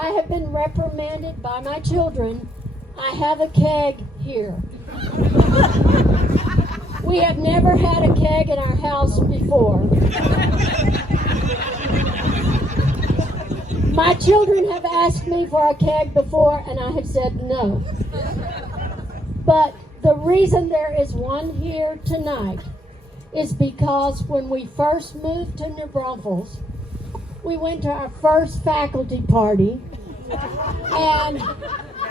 I have been reprimanded by my children. I have a keg here. We have never had a keg in our house before. My children have asked me for a keg before, and I have said no. But the reason there is one here tonight is because when we first moved to New Braunfels, we went to our first faculty party, and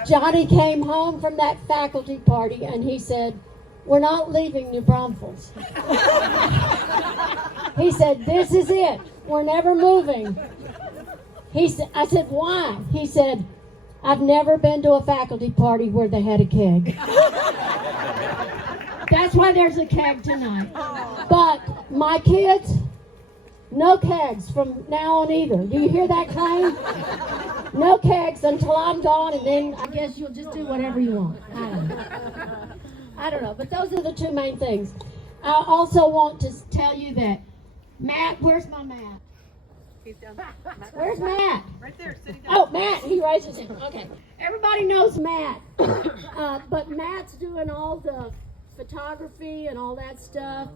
Johnny came home from that faculty party and he said, "We're not leaving New Braunfels." He said, "This is it. We're never moving." I said, "Why?" He said, "I've never been to a faculty party where they had a keg." That's why there's a keg tonight. But my kids, no kegs from now on either. Do you hear that, Klane? No kegs until I'm gone, and then I guess you'll just do whatever you want. I don't know. But those are the two main things. I also want to tell you that Matt, where's my Matt? He's down. Where's Matt? Right there, sitting down. Oh, Matt, he raises him. Okay. Everybody knows Matt. But Matt's doing all the photography and all that stuff.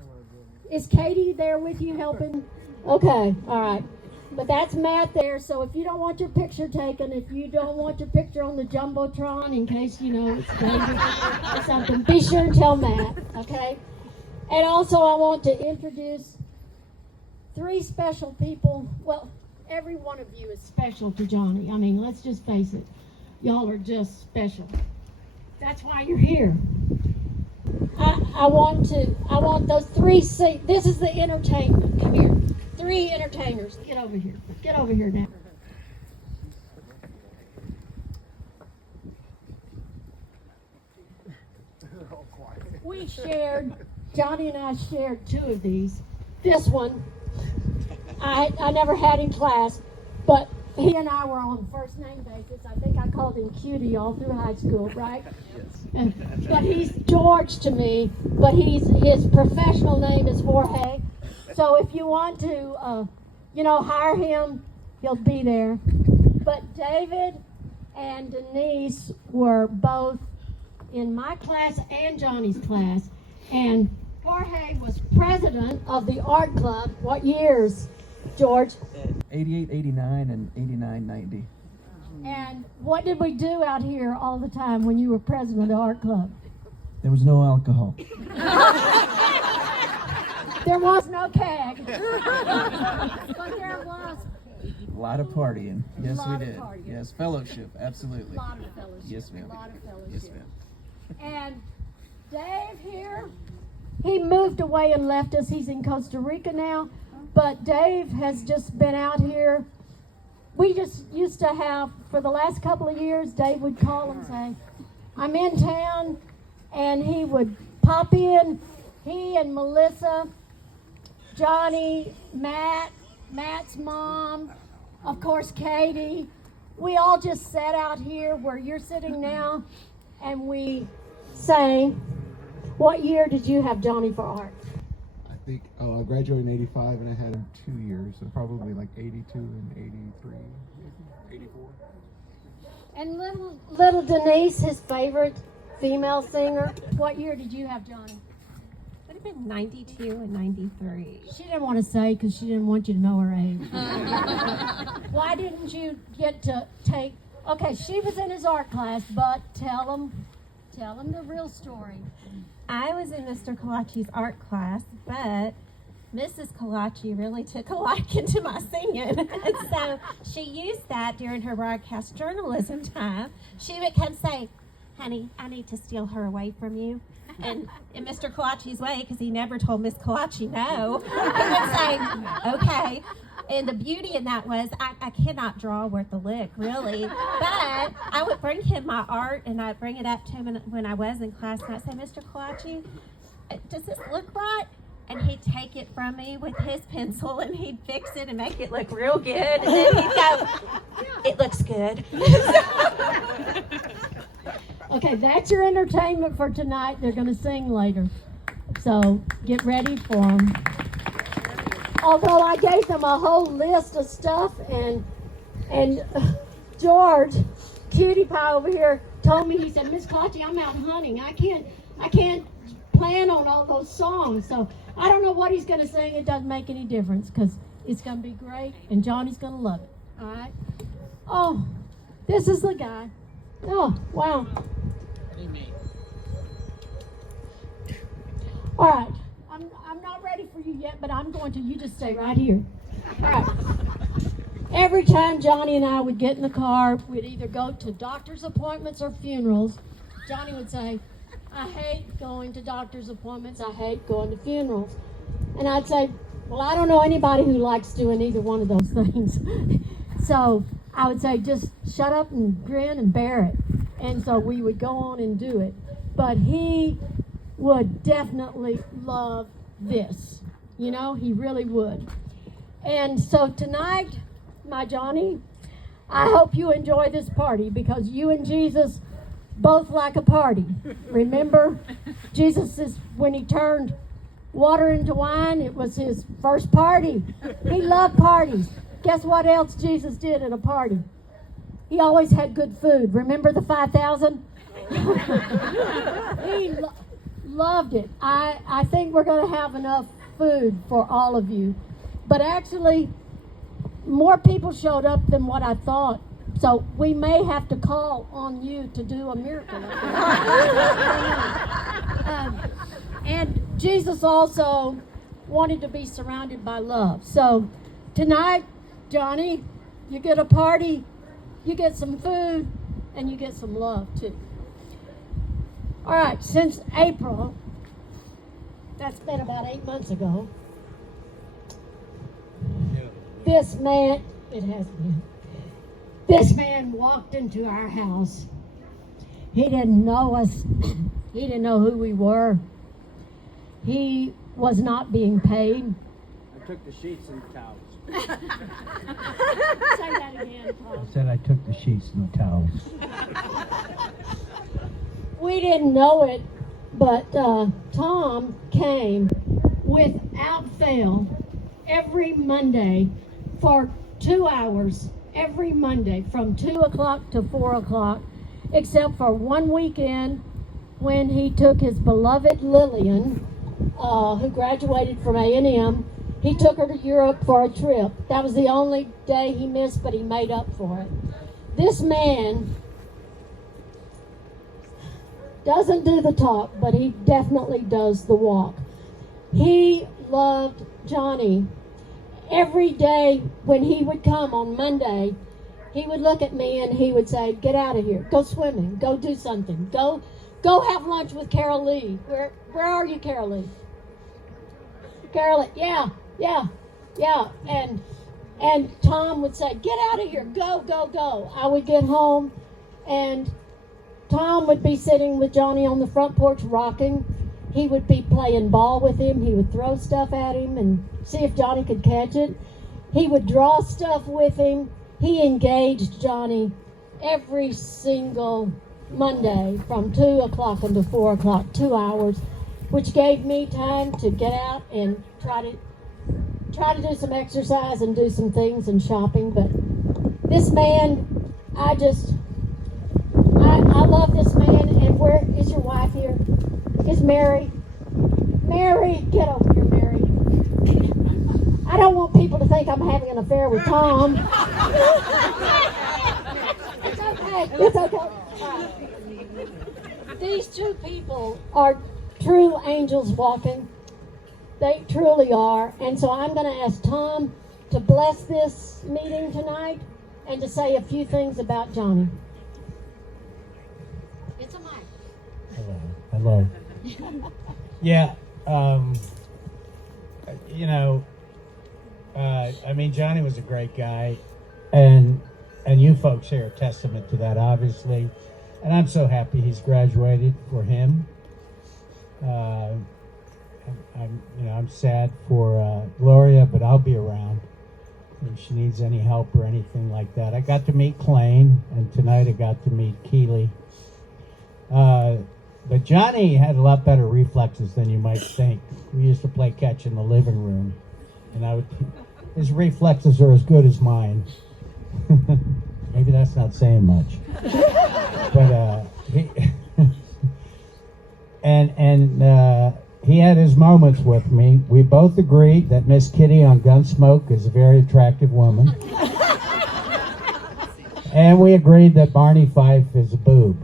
Is Katie there with you helping? Okay, all right. But that's Matt there, so if you don't want your picture taken, if you don't want your picture on the Jumbotron in case, it's dangerous or something, be sure and tell Matt, okay? And also I want to introduce 3 special people. Well, every one of you is special to Johnny. I mean, let's just face it. Y'all are just special. That's why you're here. I want those 3 seats. This is the entertainment. Come here. 3 entertainers. Get over here. Get over here now. Johnny and I shared 2 of these. This one, I never had in class, but he and I were on first name basis. I think I called him Cutie all through high school, right? Yes. But he's George to me, but his professional name is Jorge. So if you want to, hire him, he'll be there. But David and Denise were both in my class and Johnny's class. And Jorge was president of the art club. What years, George? 88, 89, and 89, 90. And what did we do out here all the time when you were president of the art club? There was no alcohol. There was no keg. But there was A lot of partying. Yes, we did. Partying. Yes, fellowship. Absolutely. A lot of fellowship. Yes, ma'am. A lot of fellowship. Yes, ma'am. And Dave here, he moved away and left us. He's in Costa Rica now. But Dave has just been out here. We just used to have, for the last couple of years, Dave would call and say, "I'm in town," and he would pop in. He and Melissa, Johnny, Matt's mom, of course Katie, we all just sat out here where you're sitting now, and we sang. What year did you have Johnny for art? I think I graduated in 85 and I had him 2 years, so probably like 82 and 83, 84. And little Denise, his favorite female singer, what year did you have Johnny? Would have been 92 and 93. She didn't want to say because she didn't want you to know her age. Why didn't you get to take, okay, she was in his art class, but tell him the real story. I was in Mr. Kolacek's art class, but Mrs. Kolacek really took a liking to my singing. And so she used that during her broadcast journalism time. She would come say, "Honey, I need to steal her away from you." And in Mr. Kolacek's way, because he never told Miss Kolacek no, he would say, "Okay." And the beauty in that was I cannot draw worth a lick, really. But I would bring him my art, and I'd bring it up to him when I was in class, and I'd say, "Mr. Kolacek, does this look right?" And he'd take it from me with his pencil, and he'd fix it and make it look real good. And then he'd go, "It looks good." Okay, that's your entertainment for tonight. They're going to sing later. So get ready for them. Although I gave them a whole list of stuff, and George, cutie pie over here, told me, he said, Miss Kolacek, I'm out hunting. I can't plan on all those songs. So I don't know what he's going to sing. It doesn't make any difference because it's going to be great and Johnny's going to love it. All right? Oh, this is the guy. Oh, wow. All right. I'm not ready for you yet, but I'm going to. You just stay right here. All right. Every time Johnny and I would get in the car, we'd either go to doctor's appointments or funerals. Johnny would say, I hate going to doctor's appointments. I hate going to funerals. And I'd say, well, I don't know anybody who likes doing either one of those things. So I would say, just shut up and grin and bear it. And so we would go on and do it. But he would definitely love this. You know, he really would. And so tonight, my Johnny, I hope you enjoy this party because you and Jesus both like a party. Remember, Jesus is, when he turned water into wine, it was his first party. He loved parties. Guess what else Jesus did at a party? He always had good food. Remember the 5,000? He loved it. I think we're going to have enough food for all of you. But actually, more people showed up than what I thought. So we may have to call on you to do a miracle. And Jesus also wanted to be surrounded by love. So tonight, Johnny, you get a party, you get some food, and you get some love too. All right, since April, that's been about 8 months ago, this man, it has been, this man walked into our house. He didn't know us. He didn't know who we were. He was not being paid. I took the sheets and the towels. Say that again, Paul. I said I took the sheets and the towels. We didn't know it, but Tom came without fail every Monday for 2 hours, every Monday from 2 o'clock to 4 o'clock, except for one weekend when he took his beloved Lillian, who graduated from A&M, he took her to Europe for a trip. That was the only day he missed, but he made up for it. This man doesn't do the talk, but he definitely does the walk. He loved Johnny. Every day when he would come on Monday, he would look at me and he would say, get out of here, go swimming, go do something, go have lunch with Carol Lee. Where are you, Carol Lee? Carol, yeah. And Tom would say, get out of here, go. I would get home and Tom would be sitting with Johnny on the front porch rocking. He would be playing ball with him. He would throw stuff at him and see if Johnny could catch it. He would draw stuff with him. He engaged Johnny every single Monday from 2 o'clock until 4 o'clock, 2 hours, which gave me time to get out and try to do some exercise and do some things and shopping. But this man, I love this man. And where is your wife here? Is Mary? Mary, get over here, Mary. I don't want people to think I'm having an affair with Tom. It's okay. These two people are true angels walking. They truly are. And so I'm going to ask Tom to bless this meeting tonight and to say a few things about Johnny. It's a mic. Hello. Yeah, Johnny was a great guy, and you folks here are testament to that, obviously. And I'm so happy he's graduated for him. I'm sad for Gloria, but I'll be around if she needs any help or anything like that. I got to meet Klane, and tonight I got to meet Keeley. But Johnny had a lot better reflexes than you might think. We used to play catch in the living room, and his reflexes are as good as mine. Maybe that's not saying much. But he he had his moments with me. We both agreed that Miss Kitty on Gunsmoke is a very attractive woman. And we agreed that Barney Fife is a boob.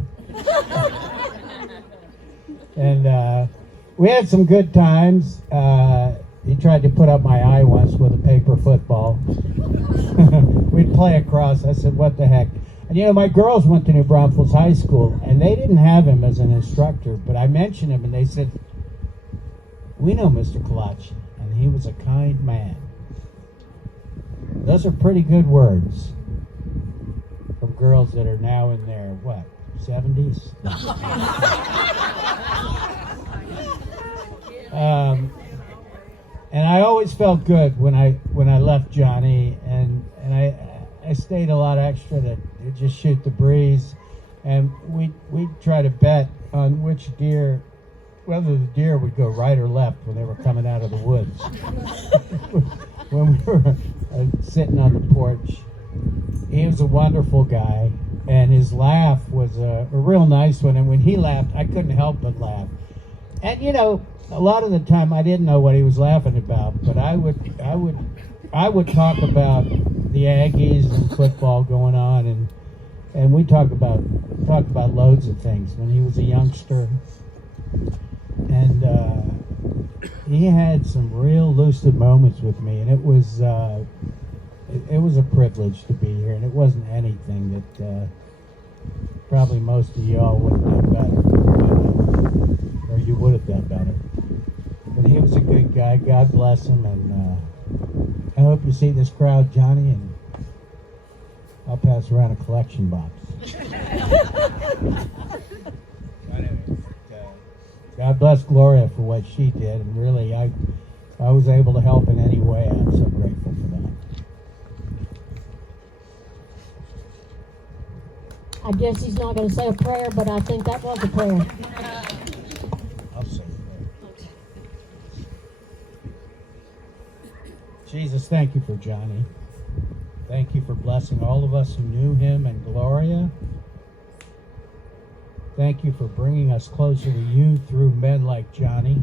And we had some good times. He tried to put up my eye once with a paper football. We'd play across. I said, what the heck? And you know, my girls went to New Braunfels High School, and they didn't have him as an instructor, but I mentioned him, and they said, we know Mr. Kolacek, and he was a kind man. Those are pretty good words from girls that are now in their, what, 70s? And I always felt good when I left Johnny, and I stayed a lot extra to just shoot the breeze, and we'd try to bet on which deer, whether the deer would go right or left when they were coming out of the woods. When we were sitting on the porch, he was a wonderful guy, and his laugh was a real nice one, and when he laughed, I couldn't help but laugh. And you know, a lot of the time I didn't know what he was laughing about, but I would talk about the Aggies and football going on, and we talk about loads of things when he was a youngster, and he had some real lucid moments with me, and it was a privilege to be here, and it wasn't anything that probably most of y'all would have done better, or you would have done better. But he was a good guy. God bless him, and I hope you see this crowd, Johnny, and I'll pass around a collection box. God bless Gloria for what she did, and really, I was able to help in any way. I'm so grateful for that. I guess he's not going to say a prayer, but I think that was a prayer. I'll say a prayer. Jesus, thank you for Johnny. Thank you for blessing all of us who knew him and Gloria. Thank you for bringing us closer to you through men like Johnny.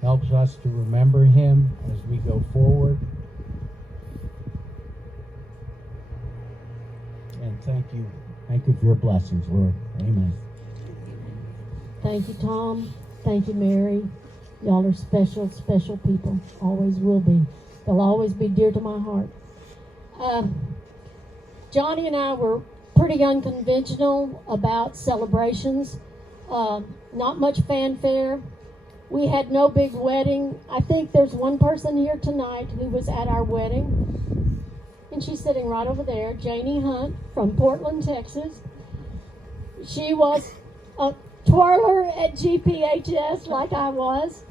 Helps us to remember him as we go forward. And thank you for your blessings, Lord. Amen. Thank you, Tom. Thank you, Mary. Y'all are special, special people. Always will be. They'll always be dear to my heart. Johnny and I were pretty unconventional about celebrations. Not much fanfare. We had no big wedding. I think there's one person here tonight who was at our wedding. And she's sitting right over there, Janie Hunt from Portland, Texas. She was a twirler at GPHS like I was,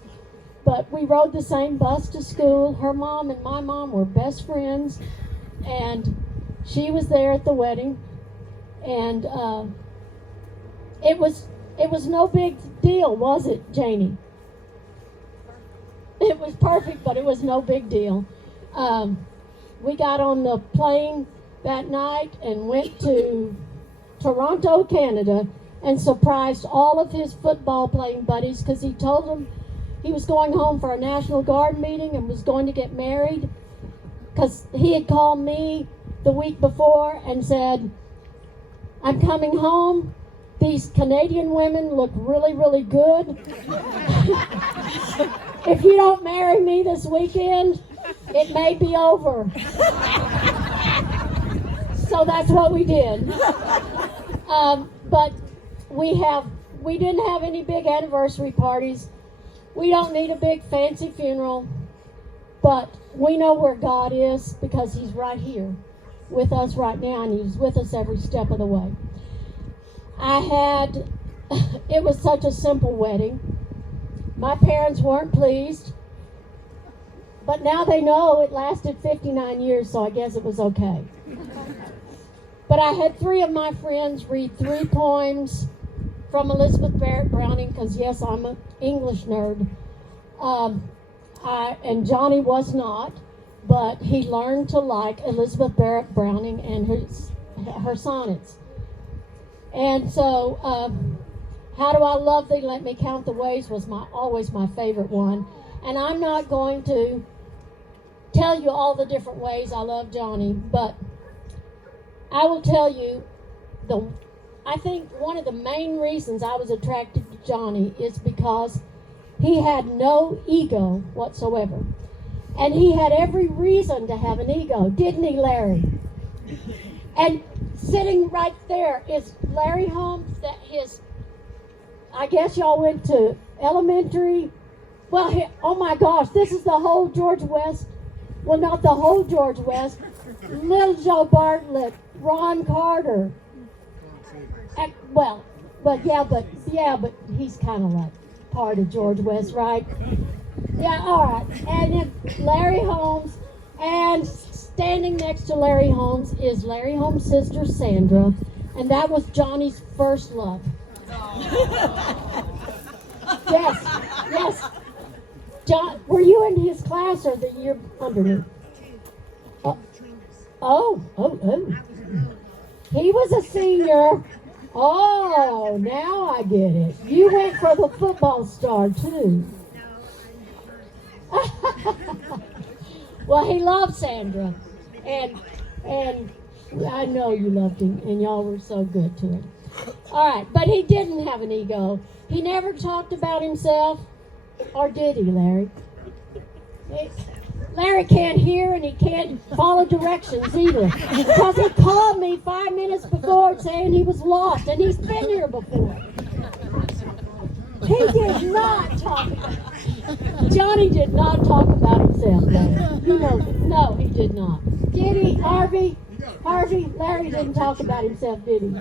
but we rode the same bus to school. Her mom and my mom were best friends, and she was there at the wedding. And it was no big deal, was it, Janie? It was perfect, but it was no big deal. We got on the plane that night and went to Toronto, Canada, and surprised all of his football playing buddies because he told them he was going home for a National Guard meeting and was going to get married, because he had called me the week before and said, I'm coming home. These Canadian women look really, really good. If you don't marry me this weekend, it may be over. So that's what we did. But we didn't have any big anniversary parties. We don't need a big fancy funeral, but we know where God is because he's right here with us right now, and he's with us every step of the way. It was such a simple wedding. My parents weren't pleased, but now they know it lasted 59 years, so I guess it was okay. But I had 3 of my friends read 3 poems from Elizabeth Barrett Browning, because yes, I'm an English nerd. And Johnny was not. but he learned to like Elizabeth Barrett Browning and her sonnets. And so, How Do I Love Thee, Let Me Count the Ways was always my favorite one. And I'm not going to tell you all the different ways I love Johnny, but I will tell you I think one of the main reasons I was attracted to Johnny is because he had no ego whatsoever. And he had every reason to have an ego, didn't he, Larry? And sitting right there is Larry Holmes, I guess y'all went to elementary. Well, oh my gosh, this is the whole George West. Well, not the whole George West. Little Joe Bartlett, Ron Carter. But he's kind of like part of George West, right? Yeah, all right. And then Larry Holmes, and standing next to Larry Holmes is Larry Holmes' sister Sandra, and that was Johnny's first love. Yes. John, were you in his class or the year under me? Oh. He was a senior. Oh, now I get it. You went for the football star, too. Well, he loved Sandra. And I know you loved him, and y'all were so good to him. All right, but he didn't have an ego. He never talked about himself. Or did he, Larry? Larry can't hear and he can't follow directions either. Because he called me 5 minutes before saying he was lost, and he's been here before. He did not talk. Johnny did not talk about himself, Larry. You know, no, he did not. Did he, Harvey? Larry didn't talk about himself, did he?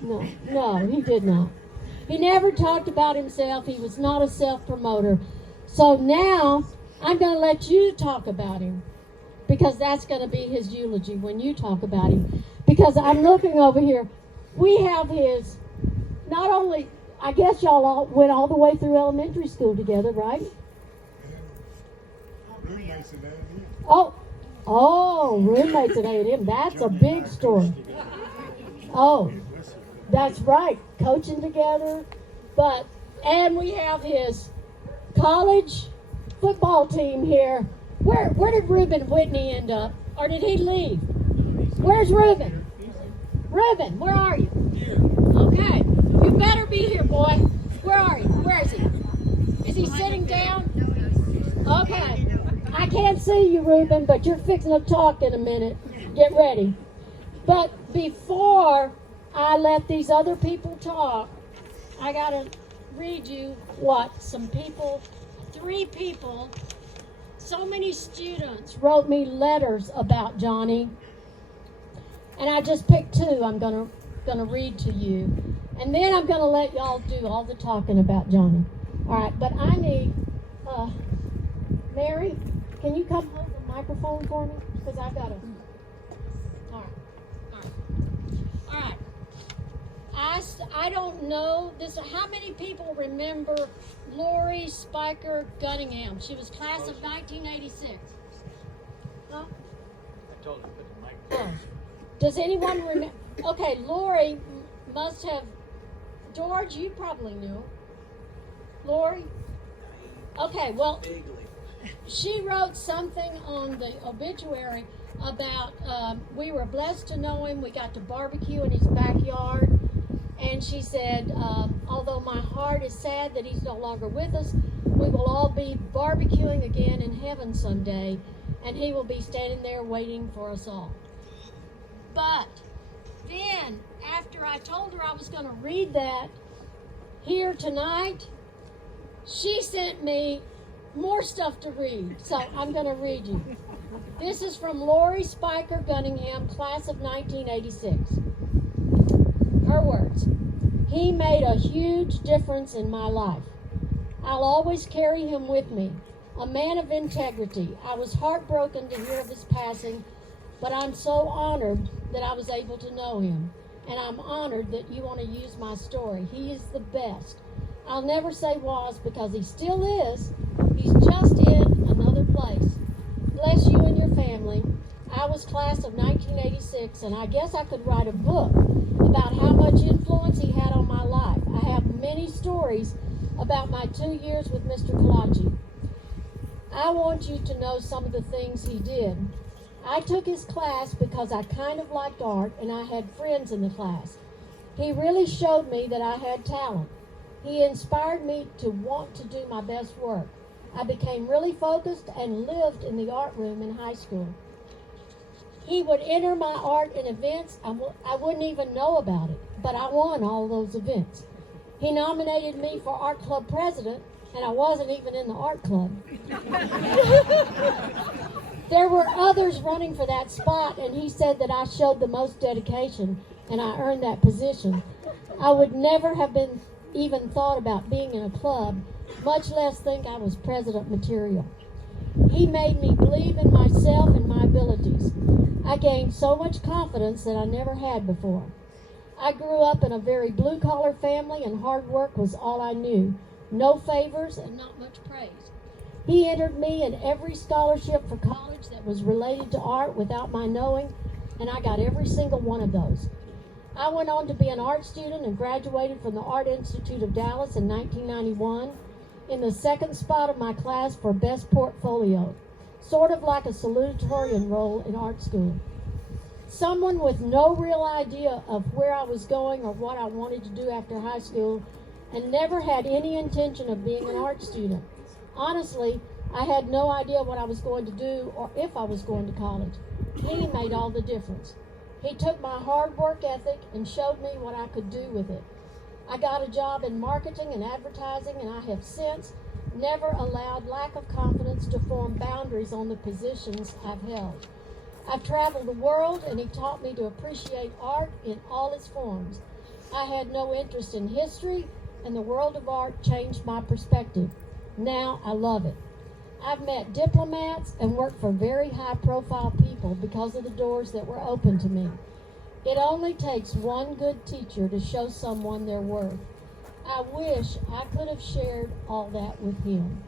No, he did not. He never talked about himself. He was not a self-promoter. So now I'm going to let you talk about him, because that's going to be his eulogy when you talk about him. Because I'm looking over here. We have his, not only, I guess y'all all went all the way through elementary school together, right? Oh, roommates at A&M. That's a big story. Oh, that's right. Coaching together. And we have his college football team here. Where did Reuben Whitney end up? Or did he leave? Where's Reuben? Reuben, where are you? Okay. You better be here, boy. Where are you? Where is he? Is he sitting down? Okay. I can't see you, Reuben, but you're fixing to talk in a minute. Get ready. But before I let these other people talk, I got to read you what three people, so many students wrote me letters about Johnny. And I just picked two I'm going to read to you. And then I'm going to let y'all do all the talking about Johnny. All right, but I need, Mary, can you come hold the microphone for me? Because I've got to. All right. I don't know this. How many people remember Lori Spiker Gunningham? She was class of 1986. Huh? I told her to put the microphone. Does anyone remember? Okay, Lori must have. George, you probably knew. Lori? Okay, well, she wrote something on the obituary about we were blessed to know him. We got to barbecue in his backyard. And she said, although my heart is sad that he's no longer with us, we will all be barbecuing again in heaven someday, and he will be standing there waiting for us all. But then, after I told her I was going to read that here tonight, she sent me more stuff to read. So I'm going to read you. This is from Lori Spiker Gunningham, class of 1986. Her words: he made a huge difference in my life. I'll always carry him with me. A man of integrity. I was heartbroken to hear of his passing, but I'm so honored that I was able to know him. And I'm honored that you want to use my story. He is the best. I'll never say was, because he still is. He's just in another place. Bless you and your family. I was class of 1986, and I guess I could write a book about how much influence he had on my life. I have many stories about my 2 years with Mr. Kolacek. I want you to know some of the things he did. I took his class because I kind of liked art, and I had friends in the class. He really showed me that I had talent. He inspired me to want to do my best work. I became really focused and lived in the art room in high school. He would enter my art in events. I wouldn't even know about it, but I won all those events. He nominated me for art club president, and I wasn't even in the art club. There were others running for that spot, and he said that I showed the most dedication, and I earned that position. I would never have been even thought about being in a club, much less think I was president material. He made me believe in myself and my abilities. I gained so much confidence that I never had before. I grew up in a very blue-collar family, and hard work was all I knew. No favors and not much praise. He entered me in every scholarship for college that was related to art without my knowing, and I got every single one of those. I went on to be an art student and graduated from the Art Institute of Dallas in 1991 in the second spot of my class for Best Portfolio, sort of like a salutatorian role in art school. Someone with no real idea of where I was going or what I wanted to do after high school, and never had any intention of being an art student. Honestly, I had no idea what I was going to do or if I was going to college. He made all the difference. He took my hard work ethic and showed me what I could do with it. I got a job in marketing and advertising, and I have since never allowed lack of confidence to form boundaries on the positions I've held. I've traveled the world, and he taught me to appreciate art in all its forms. I had no interest in history, and the world of art changed my perspective. Now I love it. I've met diplomats and worked for very high-profile people because of the doors that were open to me. It only takes one good teacher to show someone their worth. I wish I could have shared all that with him.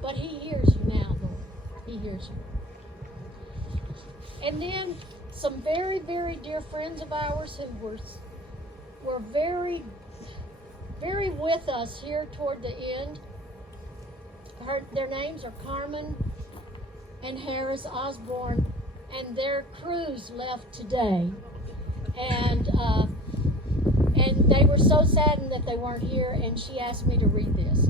But he hears you now, Lord. He hears you. And then some very, very dear friends of ours who were very, very with us here toward the end. Their names are Carmen and Harris Osborne, and their crews left today. And they were so saddened that they weren't here, and she asked me to read this.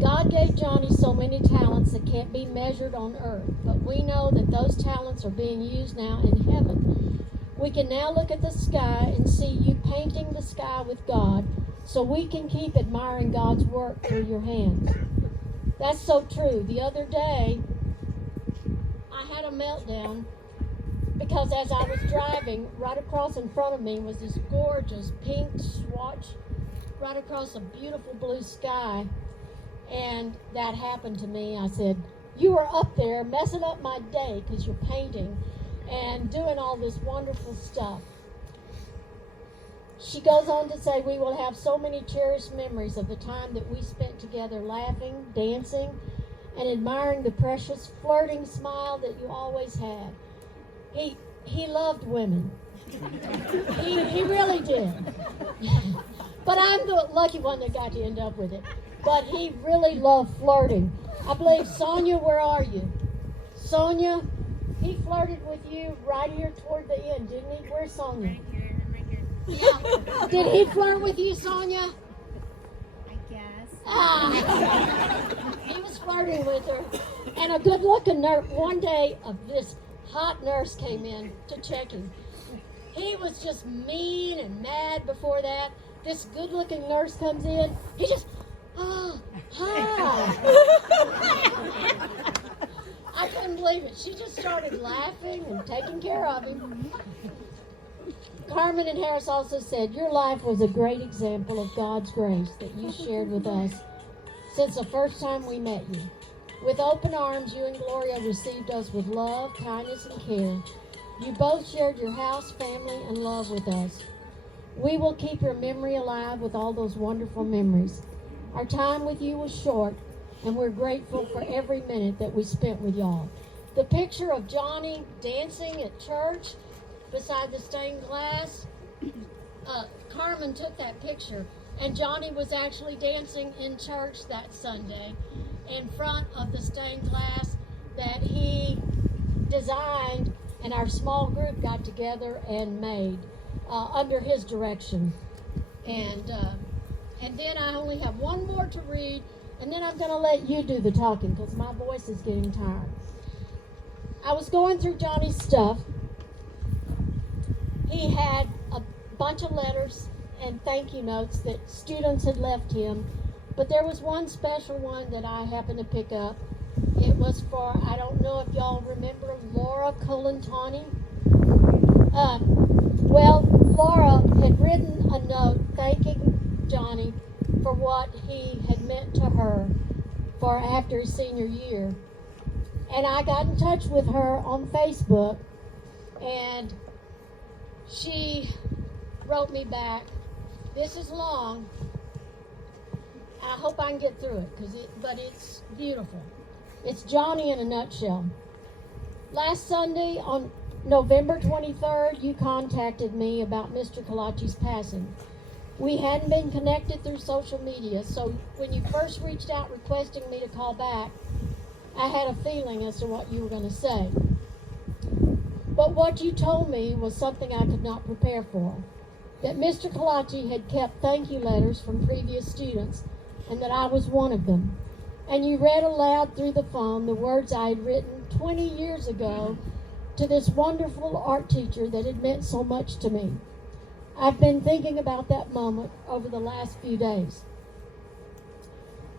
God gave Johnny so many talents that can't be measured on earth, but we know that those talents are being used now in heaven. We can now look at the sky and see you painting the sky with God, so we can keep admiring God's work through your hands. That's so true. The other day, I had a meltdown because as I was driving, right across in front of me was this gorgeous pink swatch right across a beautiful blue sky. And that happened to me. I said, you were up there messing up my day because you're painting and doing all this wonderful stuff. She goes on to say, we will have so many cherished memories of the time that we spent together laughing, dancing, and admiring the precious flirting smile that you always had. He loved women. He really did. But I'm the lucky one that got to end up with it. But he really loved flirting. I believe, Sonia, where are you? Sonia, he flirted with you right here toward the end, didn't he? Where's Sonia? Right here. Yeah. Did he flirt with you, Sonia? I guess. He was flirting with her. And a good-looking nurse, one day, this hot nurse came in to check him. He was just mean and mad before that. This good-looking nurse comes in. He just, oh, hi. I couldn't believe it. She just started laughing and taking care of him. Carmen and Harris also said, your life was a great example of God's grace that you shared with us since the first time we met you. With open arms, you and Gloria received us with love, kindness, and care. You both shared your house, family, and love with us. We will keep your memory alive with all those wonderful memories. Our time with you was short, and we're grateful for every minute that we spent with y'all. The picture of Johnny dancing at church beside the stained glass, Carmen took that picture, and Johnny was actually dancing in church that Sunday in front of the stained glass that he designed, and our small group got together and made under his direction. And then I only have one more to read, and then I'm going to let you do the talking because my voice is getting tired. I was going through Johnny's stuff. He had a bunch of letters and thank you notes that students had left him, but there was one special one that I happened to pick up. It was for, I don't know if y'all remember Laura Kolacek. Laura had written a note thanking Johnny for what he had meant to her for after his senior year. And I got in touch with her on Facebook, and she wrote me back. This is long. I hope I can get through it, but it's beautiful. It's Johnny in a nutshell. Last Sunday on November 23rd, you contacted me about Mr. Kolacek's passing. We hadn't been connected through social media, so when you first reached out requesting me to call back, I had a feeling as to what you were going to say. But what you told me was something I could not prepare for. That Mr. Kolacek had kept thank you letters from previous students, and that I was one of them. And you read aloud through the phone the words I had written 20 years ago to this wonderful art teacher that had meant so much to me. I've been thinking about that moment over the last few days.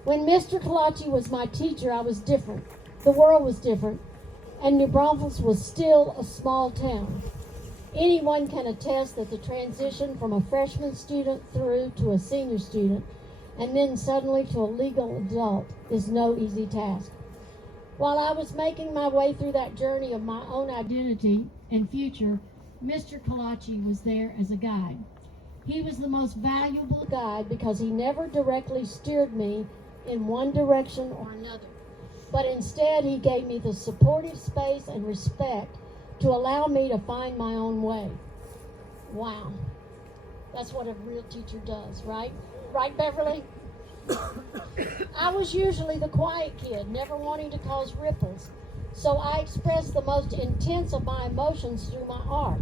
When Mr. Kolacek was my teacher, I was different. The world was different, and New Braunfels was still a small town. Anyone can attest that the transition from a freshman student through to a senior student and then suddenly to a legal adult is no easy task. While I was making my way through that journey of my own identity and future, Mr. Kolacek was there as a guide. He was the most valuable guide because he never directly steered me in one direction or another, but instead he gave me the supportive space and respect to allow me to find my own way. Wow. That's what a real teacher does, right? Right, Beverly? I was usually the quiet kid, never wanting to cause ripples, so I expressed the most intense of my emotions through my art.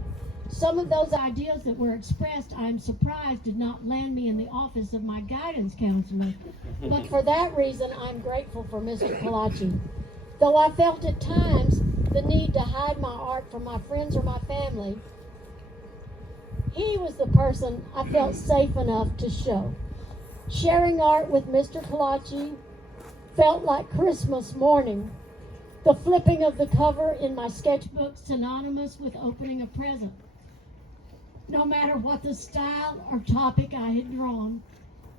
Some of those ideas that were expressed, I'm surprised, did not land me in the office of my guidance counselor, but for that reason, I'm grateful for Mr. Kolacek. Though I felt at times the need to hide my art from my friends or my family, he was the person I felt safe enough to show. Sharing art with Mr. Kolacek felt like Christmas morning, the flipping of the cover in my sketchbook synonymous with opening a present. No matter what the style or topic I had drawn,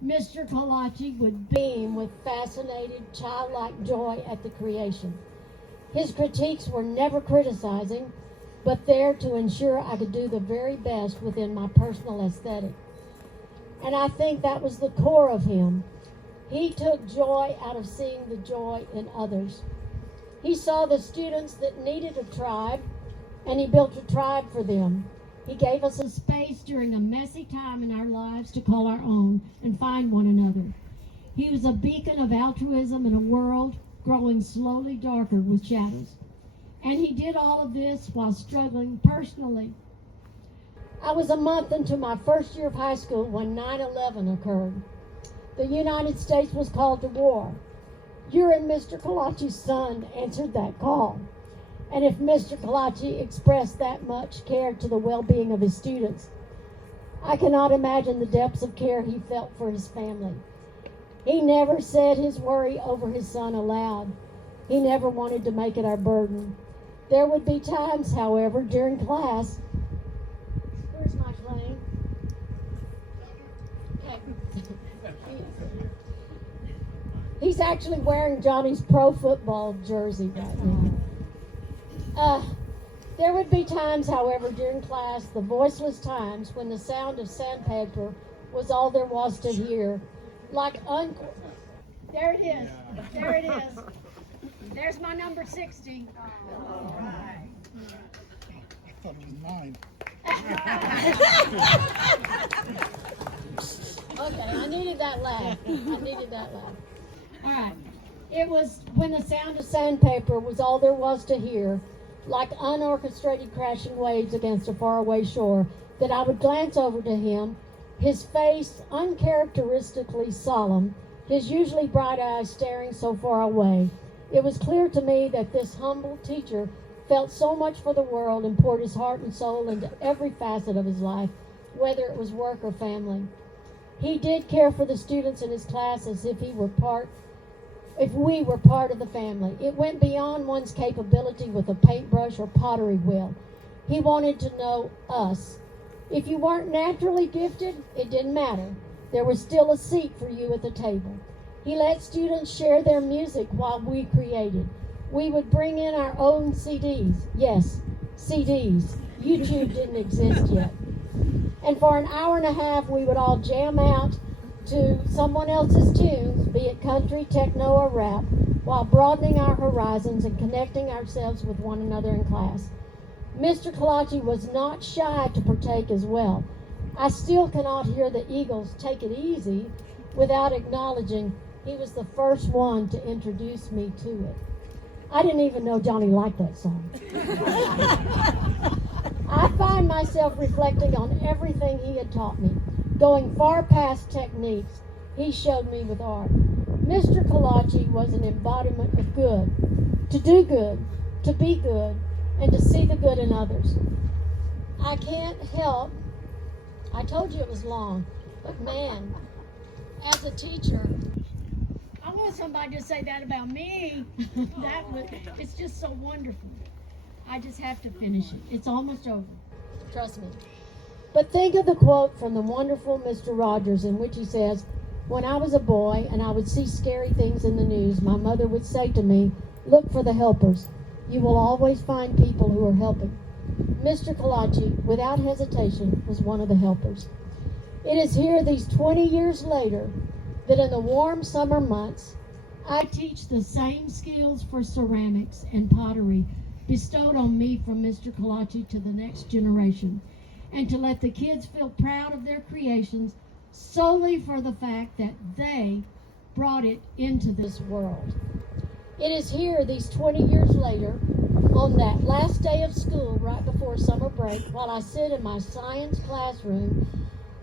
Mr. Kolacek would beam with fascinated, childlike joy at the creation. His critiques were never criticizing, but there to ensure I could do the very best within my personal aesthetic. And I think that was the core of him. He took joy out of seeing the joy in others. He saw the students that needed a tribe, and he built a tribe for them. He gave us a space during a messy time in our lives to call our own and find one another. He was a beacon of altruism in a world growing slowly darker with shadows. And he did all of this while struggling personally. I was a month into my first year of high school when 9/11 occurred. The United States was called to war. You and Mr. Kolacek's son answered that call. And if Mr. Kolacek expressed that much care to the well-being of his students, I cannot imagine the depths of care he felt for his family. He never said his worry over his son aloud. He never wanted to make it our burden. There would be times, however, during class. Where's my Klane? Okay. He's actually wearing Johnny's pro football jersey right now. There would be times, however, during class, the voiceless times when the sound of sandpaper was all there was to hear. There it is. There it is. There's my number 60. I thought it was mine. Okay, I needed that laugh. All right. It was when the sound of sandpaper was all there was to hear, like unorchestrated crashing waves against a faraway shore, that I would glance over to him, his face uncharacteristically solemn, his usually bright eyes staring so far away. It was clear to me that this humble teacher felt so much for the world and poured his heart and soul into every facet of his life, whether it was work or family. He did care for the students in his class as if we were part of the family. It went beyond one's capability with a paintbrush or pottery wheel. He wanted to know us. If you weren't naturally gifted, it didn't matter. There was still a seat for you at the table. He let students share their music while we created. We would bring in our own CDs. Yes, CDs. YouTube didn't exist yet. And for an hour and a half, we would all jam out to someone else's tunes, be it country, techno, or rap, while broadening our horizons and connecting ourselves with one another in class. Mr. Kolacek was not shy to partake as well. I still cannot hear the Eagles' Take It Easy without acknowledging he was the first one to introduce me to it. I didn't even know Johnny liked that song. I find myself reflecting on everything he had taught me, going far past techniques he showed me with art. Mr. Kolacek was an embodiment of good, to do good, to be good, and to see the good in others. I can't help, I told you it was long, but man, as a teacher, I want somebody to say that about me. It's just so wonderful. I just have to finish it. It's almost over. Trust me. But think of the quote from the wonderful Mr. Rogers in which he says, "When I was a boy and I would see scary things in the news, my mother would say to me, 'Look for the helpers. You will always find people who are helping.'" Mr. Kolacek, without hesitation, was one of the helpers. It is here these 20 years later that in the warm summer months, I teach the same skills for ceramics and pottery bestowed on me from Mr. Kolacek to the next generation, and to let the kids feel proud of their creations solely for the fact that they brought it into this world. It is here these 20 years later, on that last day of school right before summer break, while I sit in my science classroom,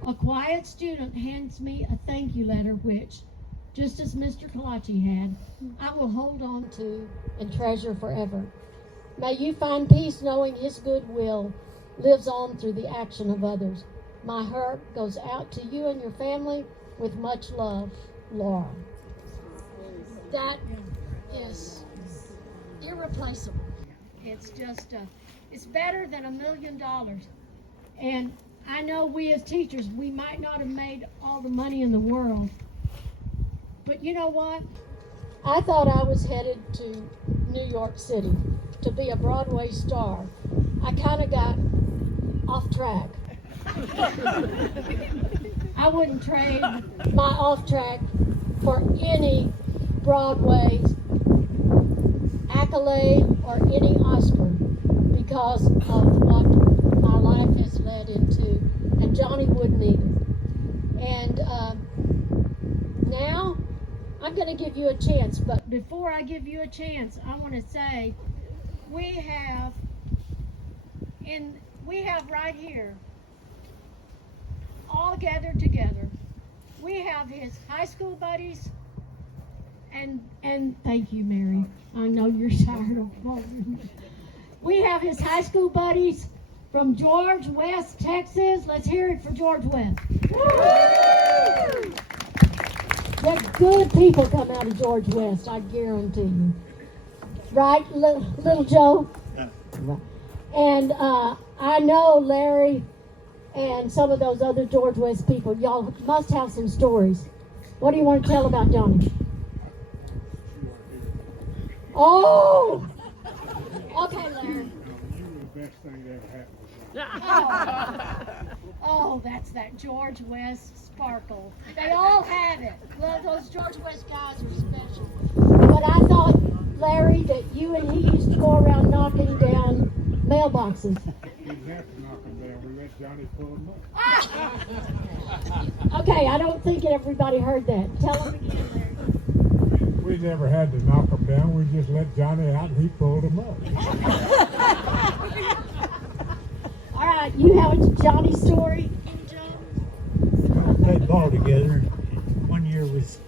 a quiet student hands me a thank you letter which, just as Mr. Kolacek had, I will hold on to and treasure forever. May you find peace knowing his goodwill lives on through the action of others. My heart goes out to you and your family with much love, Laura. That is irreplaceable. It's just, it's better than $1 million. And I know we as teachers, we might not have made all the money in the world. But you know what? I thought I was headed to New York City to be a Broadway star. I kind of got off track. I wouldn't trade my off track for any Broadway accolade or any Oscar because of what my life has led into, and Johnny wouldn't either. And now I'm going to give you a chance, but before I give you a chance, I want to say we have right here, all gathered together, we have his high school buddies, and thank you, Mary. I know you're tired of holding. We have his high school buddies from George West, Texas. Let's hear it for George West. The good people come out of George West, I guarantee you. Right, little Joe? Yeah. And I know Larry and some of those other George West people, y'all must have some stories. What do you want to tell about Johnny? Oh! Okay, Larry. You were the best thing that ever happened. Oh, that's That's that George West sparkle. They all have it. Well, those George West guys are special. But I thought, Larry, that you and he used to go around knocking down mailboxes. We didn't have to knock them down. We let Johnny pull them up. Okay, I don't think everybody heard that. Tell them again, Larry. We never had to knock them down. We just let Johnny out and he pulled them up. All right, you have a Johnny story? We played ball together. One year was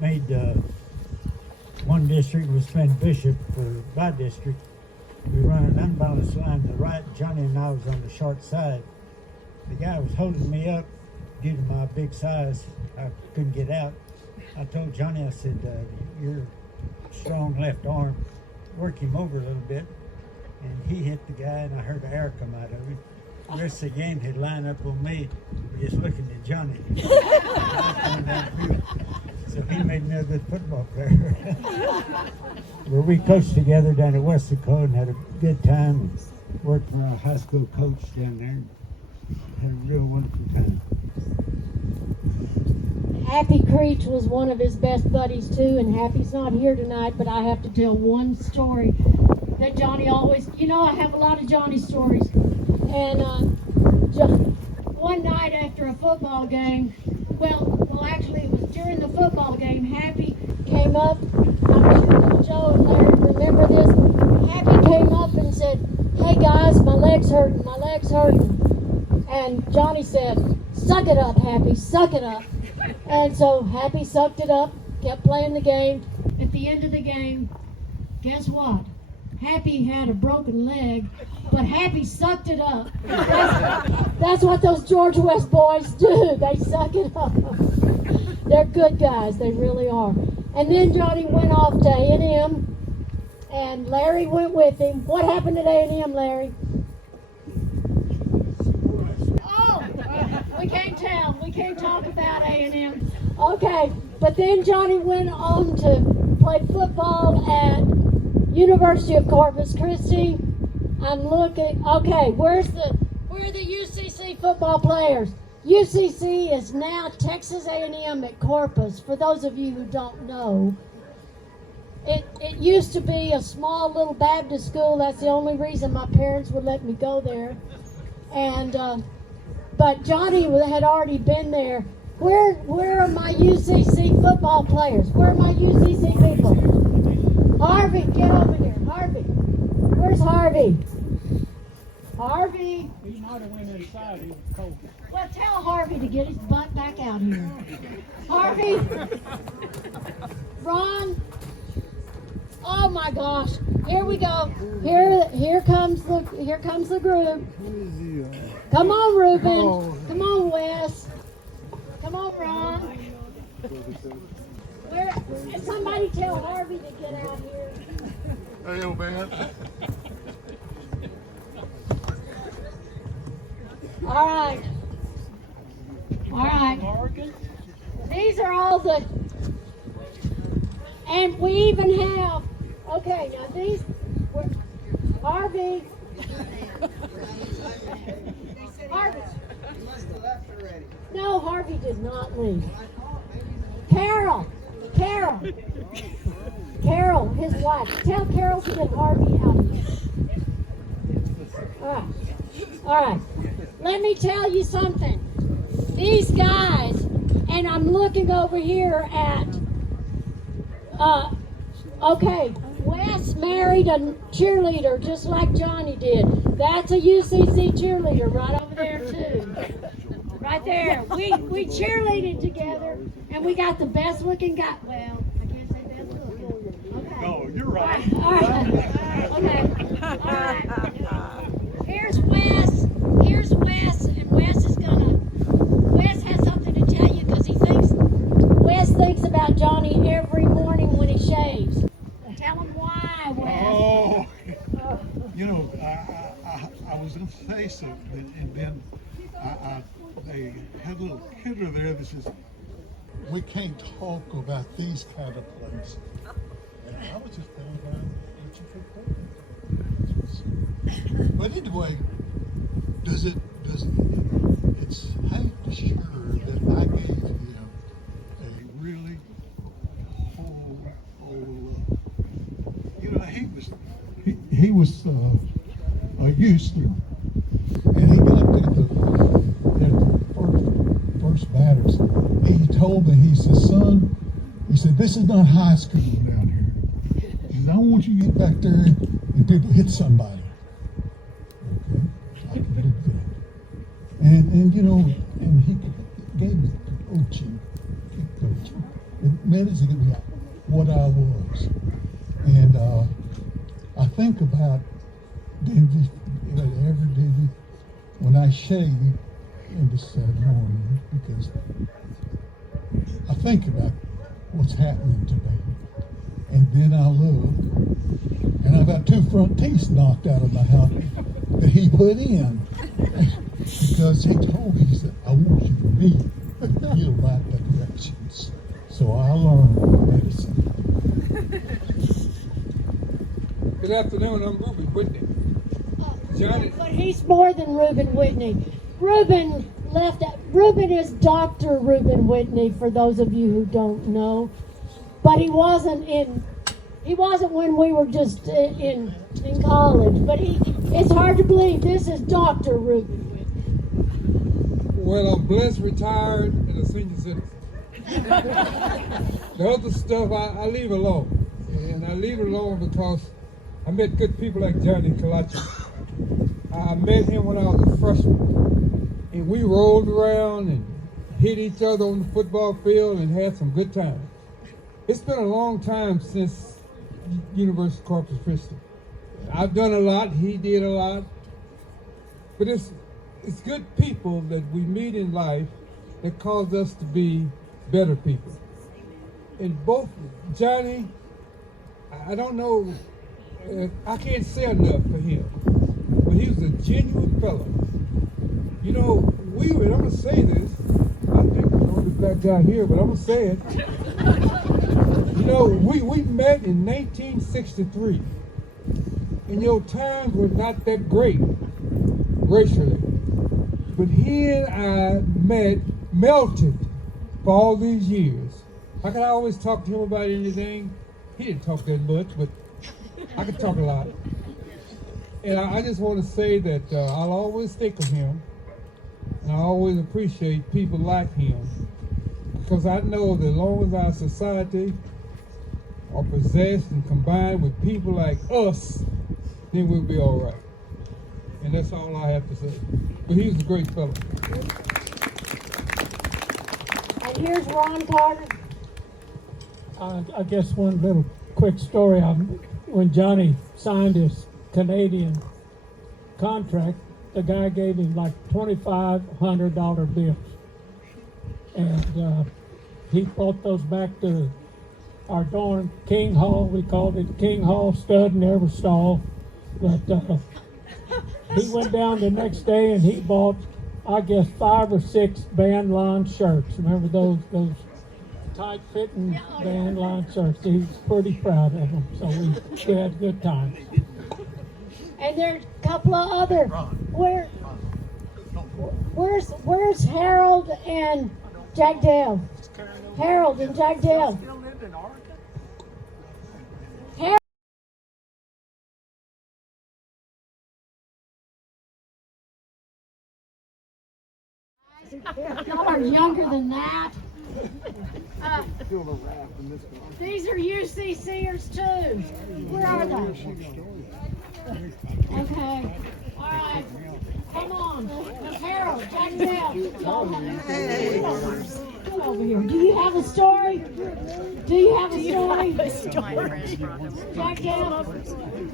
made, one district was Flint Bishop for my district. We run an unbalanced line to the right. Johnny and I was on the short side. The guy was holding me up due to my big size. I couldn't get out. I told Johnny, I said, your strong left arm, work him over a little bit. And he hit the guy, and I heard the air come out of him. The rest of the game, he'd line up on me, just looking at Johnny. So he made me a good football player. Well, we coached together down at West Dakota and had a good time. Worked for a high school coach down there. Had a real wonderful time. Happy Creech was one of his best buddies too, and Happy's not here tonight, but I have to tell one story that Johnny always, I have a lot of Johnny stories. And one night after a football game, well, actually it was during the football game, Happy came up. I'm sure Joe and Larry remember this. Happy came up and said, "Hey guys, my leg's hurting, my leg's hurting." And Johnny said, "Suck it up, Happy, suck it up." And so Happy sucked it up, kept playing the game. At the end of the game, guess what? Happy had a broken leg, but Happy sucked it up. That's what those George West boys do. They suck it up. They're good guys. They really are. And then Johnny went off to A&M, and Larry went with him. What happened at A&M, Larry? Oh, we can't tell. We can't talk about A&M. Okay, but then Johnny went on to play football at University of Corpus Christi. I'm looking. Okay, where are the UCC football players? UCC is now Texas A&M at Corpus. For those of you who don't know, it used to be a small little Baptist school. That's the only reason my parents would let me go there. And but Johnny had already been there. Where are my UCC football players? Where are my UCC people? Harvey, get over here. Harvey. Where's Harvey? Harvey. He might have went inside. He was cold. Well, tell Harvey to get his butt back out here. Harvey. Ron. Oh my gosh. Here we go. Here comes the group. Come on, Reuben. Come on, Wes. Come on, Ron. Somebody tell Harvey to get out here. Hey, old man. All right. These are all the, and we even have, okay, now these, Harvey. Harvey. No, Harvey did not leave. Carol, his wife. Tell Carol to get Harvey out of here. All right. Let me tell you something. These guys, and I'm looking over here at, okay, Wes married a cheerleader just like Johnny did. That's a UCC cheerleader right over there too. Right there. We cheerleaded together, and we got the best looking guy. Well, I can't say best looking. Okay. No, you're right. All right. Okay. All right. Here's Wes, and Wes has something to tell you because Wes thinks about Johnny every morning when he shaves. Tell him why, Wes. Oh, I was going to say something, and then they had a little kid over there that says, we can't talk about these kind of places. And I was just thinking about it. But anyway, it's, hey, he was a youth student, and he got to the first batters. He told me, he said, son, he said, this is not high school down here. He said, I want you to get back there and people hit somebody. Okay, I can do that. And you know, and he gave me coaching, It made it what I was. And I think about Dingy, every day when I shave in this morning, because I think about what's happening today. And then I look, and I got 2 front teeth knocked out of my house that he put in. Because he told me, he said, I want you to read the real right directions. So I learned medicine. Good afternoon, I'm Ruben Whitney. Johnny. But he's more than Reuben Whitney. Reuben is Dr. Reuben Whitney, for those of you who don't know. But he wasn't when we were just in college. But it's hard to believe this is Dr. Reuben Whitney. Well, I'm blessed, retired, and a senior citizen. The other stuff I leave alone. And I leave it alone because I met good people like Johnny Kolacek. I met him when I was a freshman. And we rolled around and hit each other on the football field and had some good times. It's been a long time since University of Corpus Christi. I've done a lot, he did a lot. But it's good people that we meet in life that cause us to be better people. And both Johnny, I don't know, I can't say enough for him, but he was a genuine fellow. You know, I'm gonna say this, I think I'm the only black guy here, but I'm gonna say it. You know, we met in 1963, and your times were not that great racially. But he and I melted for all these years. I could always talk to him about anything. He didn't talk that much, but I could talk a lot. And I just want to say that I'll always think of him, and I always appreciate people like him, because I know that as long as our society are possessed and combined with people like us, then we'll be all right. And that's all I have to say. But he was a great fellow. And here's Ron Carter. I guess one little quick story. When Johnny signed his Canadian contract, the guy gave him like $2,500 bills. And he brought those back to our dorm, King Hall. We called it King Hall, stud never stall. But he went down the next day and he bought, I guess, 5 or 6 band line shirts. Remember those tight-fitting band line shirts? He's pretty proud of them. So we had good times. And there's a couple of other. Where's Harold and Jack Dale? Harold and Jack Dale. Y'all are younger than that. These are UCCers too. Where are they? Okay. All right. Come on. Harold, Jack Dale. Come over here. Do you have a story? Do you have a story? Jack Dale,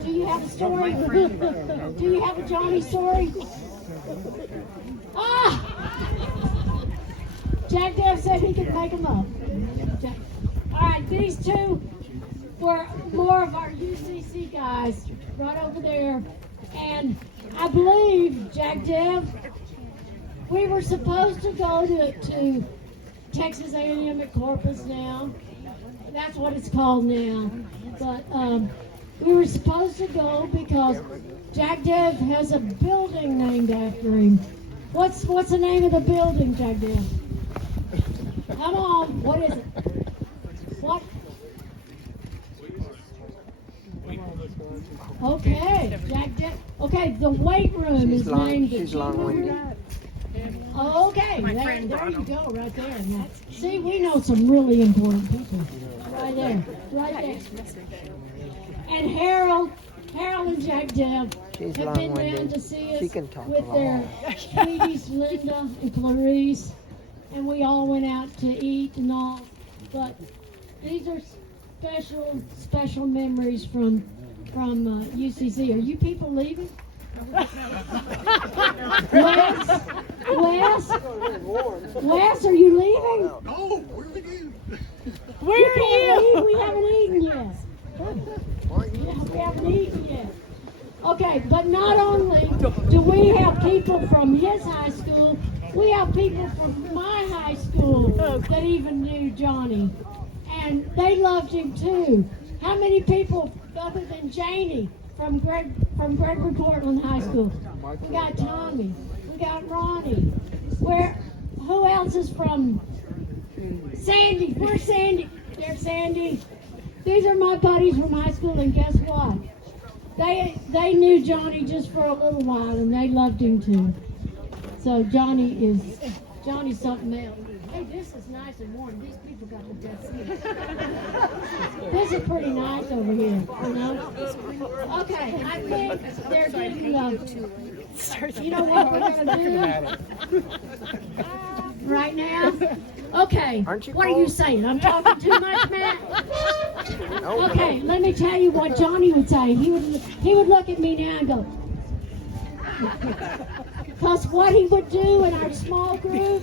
do you have a story? Do you have a Johnny story? Ah! Jack Dale said he could make them up. All right, these two were more of our UCC guys right over there. And I believe, Jack Dev, we were supposed to go to Texas A&M at Corpus now. That's what it's called now. But we were supposed to go because Jack Dev has a building named after him. What's the name of the building, Jack Dev? Come on, what is it? What? Okay, okay, the weight room is named. She's long-winded. Okay, there you go, right there. Now, see, we know some really important people. Right there, right there. And Harold and Jack Deb She's have been down long-winded. to see us She can talk with a their lot. sweeties, Linda and Clarice, and we all went out to eat and all. But these are special memories from UCC. Are you people leaving? Wes, are you leaving? No, where are we going? Where are you? We haven't eaten yet. We haven't eaten yet. Okay, but not only do we have people from his high school, we have people from my high school that even knew Johnny. And they loved him too. How many people other than Janie from Gregory Portland High School? We got Tommy. We got Ronnie. Who else is from Sandy? Where's Sandy? There's Sandy. These are my buddies from high school, and guess what? They knew Johnny just for a little while, and they loved him too. So Johnny's something else. Hey, this is nice and warm. These people got the best seats. This is pretty nice over here, you know? Okay, I think they're getting you know what we're gonna do right now? Okay, what are you saying? I'm talking too much, Matt? Okay, let me tell you what Johnny would say. He would look at me now and go, because what he would do in our small group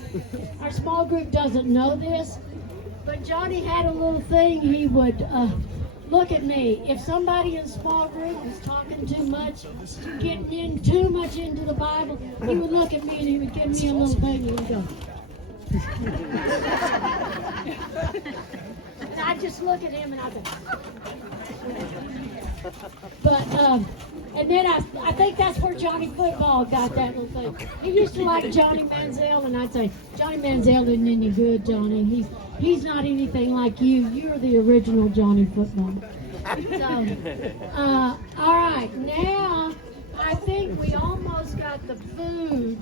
doesn't know this, but Johnny had a little thing. He would look at me. If somebody in small group was talking too much, getting in too much into the Bible, he would look at me and he would give me a little thing and he'd go. And I'd just look at him and I'd go. But, and then I think that's where Johnny Football got that little thing. He used to like Johnny Manziel, and I'd say, Johnny Manziel isn't any good, Johnny. He's not anything like you. You're the original Johnny Football. So, all right, now I think we almost got the food.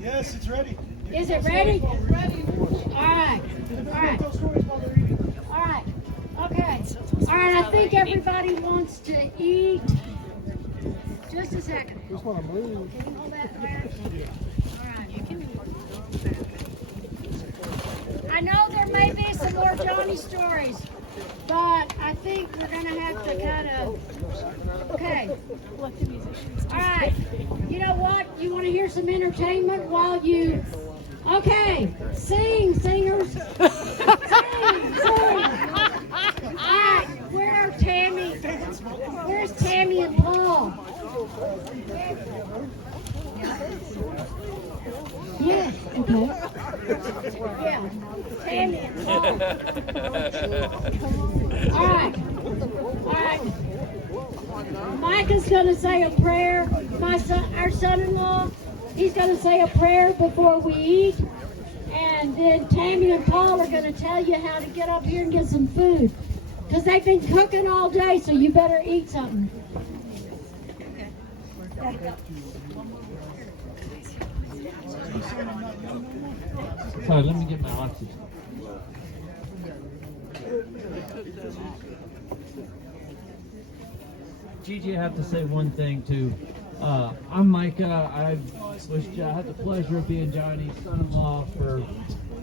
Yes, it's ready. Is it ready? Ready. All right. All right. All right. Okay. All right, I think everybody wants to eat. Just a second. Can you hold that there? All right. I know there may be some more Johnny stories, but I think we're going to have to kind of... Okay. All right. You know what? You want to hear some entertainment while you... Okay. Sing, singers. Sing. All right, where are Tammy? Where's Tammy and Paul? Yeah, okay. Yeah, Tammy and Paul. All right. Micah's going to say a prayer. Our son-in-law, he's going to say a prayer before we eat. And then Tammy and Paul are going to tell you how to get up here and get some food. Because they've been cooking all day, so you better eat something. Sorry, let me get my oxygen. Gigi, I have to say one thing too. I'm Micah. I had the pleasure of being Johnny's son-in-law for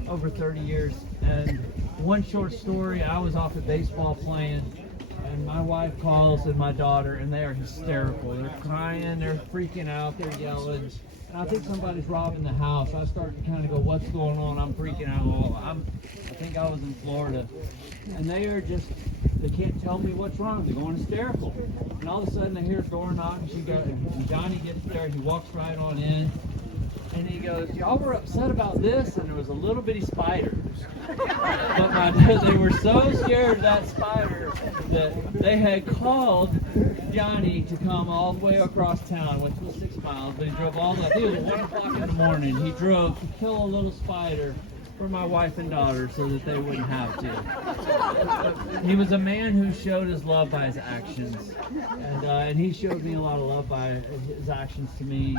over 30 years. And one short story, I was off at baseball playing, and my wife calls and my daughter, and they are hysterical. They're crying, they're freaking out, they're yelling. And I think somebody's robbing the house. I start to kind of go, what's going on? I'm freaking out. Well, I think I was in Florida. And they can't tell me what's wrong. They're going hysterical. And all of a sudden I hear a door knock, and Johnny gets there, and he walks right on in. And he goes, y'all were upset about this? And there was a little bitty spider. But they were so scared of that spider that they had called Johnny to come all the way across town, which was 6 miles. But he drove all that. It was 1 o'clock in the morning. He drove to kill a little spider for my wife and daughter so that they wouldn't have to. He was a man who showed his love by his actions, and he showed me a lot of love by his actions to me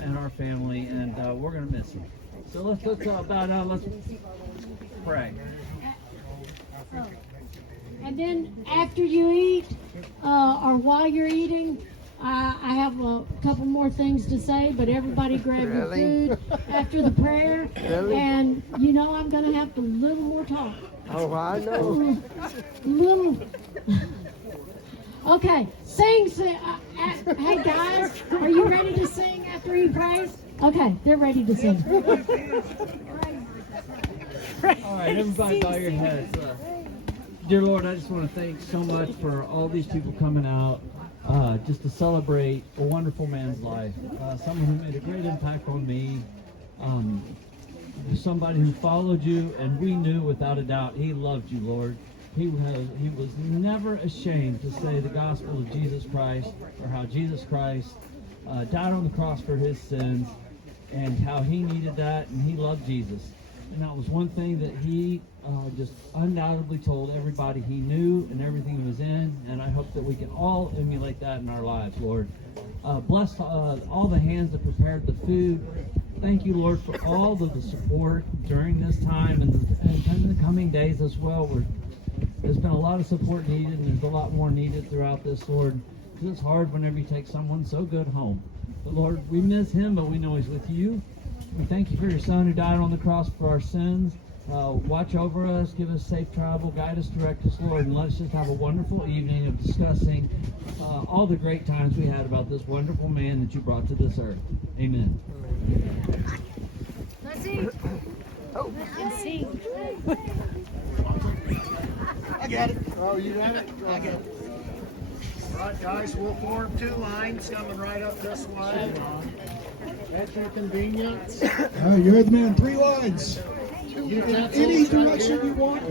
and our family, and we're gonna miss him. So let's bow down. Let's pray. And then after you eat, or while you're eating, I have a couple more things to say, but everybody grab your food after the prayer. And you know I'm going to have a little more talk. Oh, I know. Little. Okay, sing. Hey guys, are you ready to sing after he prays? Okay, they're ready to sing. All right, everybody bow your heads. Dear Lord, I just want to thank so much for all these people coming out just to celebrate a wonderful man's life. Someone who made a great impact on me. Somebody who followed you, and we knew without a doubt he loved you, Lord. He was never ashamed to say the gospel of Jesus Christ, or how Jesus Christ died on the cross for his sins, and how he needed that, and he loved Jesus. And that was one thing that he just undoubtedly told everybody he knew and everything he was in. And I hope that we can all emulate that in our lives, Lord. Bless all the hands that prepared the food. Thank you, Lord, for all of the support during this time and in the coming days as well. There's been a lot of support needed, and there's a lot more needed throughout this, Lord. Because it's hard whenever you take someone so good home. But Lord, we miss him, but we know he's with you. We thank you for your son who died on the cross for our sins. Watch over us, give us safe travel, guide us, direct us, Lord, and let us just have a wonderful evening of discussing all the great times we had about this wonderful man that you brought to this earth. Amen. Let's eat. Oh, And sing. I got it. Oh, you got it? I got it. All right, guys, we'll form two lines coming right up this way. At your convenience. You're the man, 3 lines. You can any direction you want.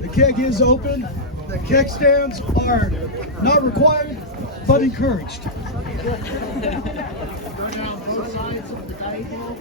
The keg is open. The keg stands are not required, but encouraged. Go down both sides of the table.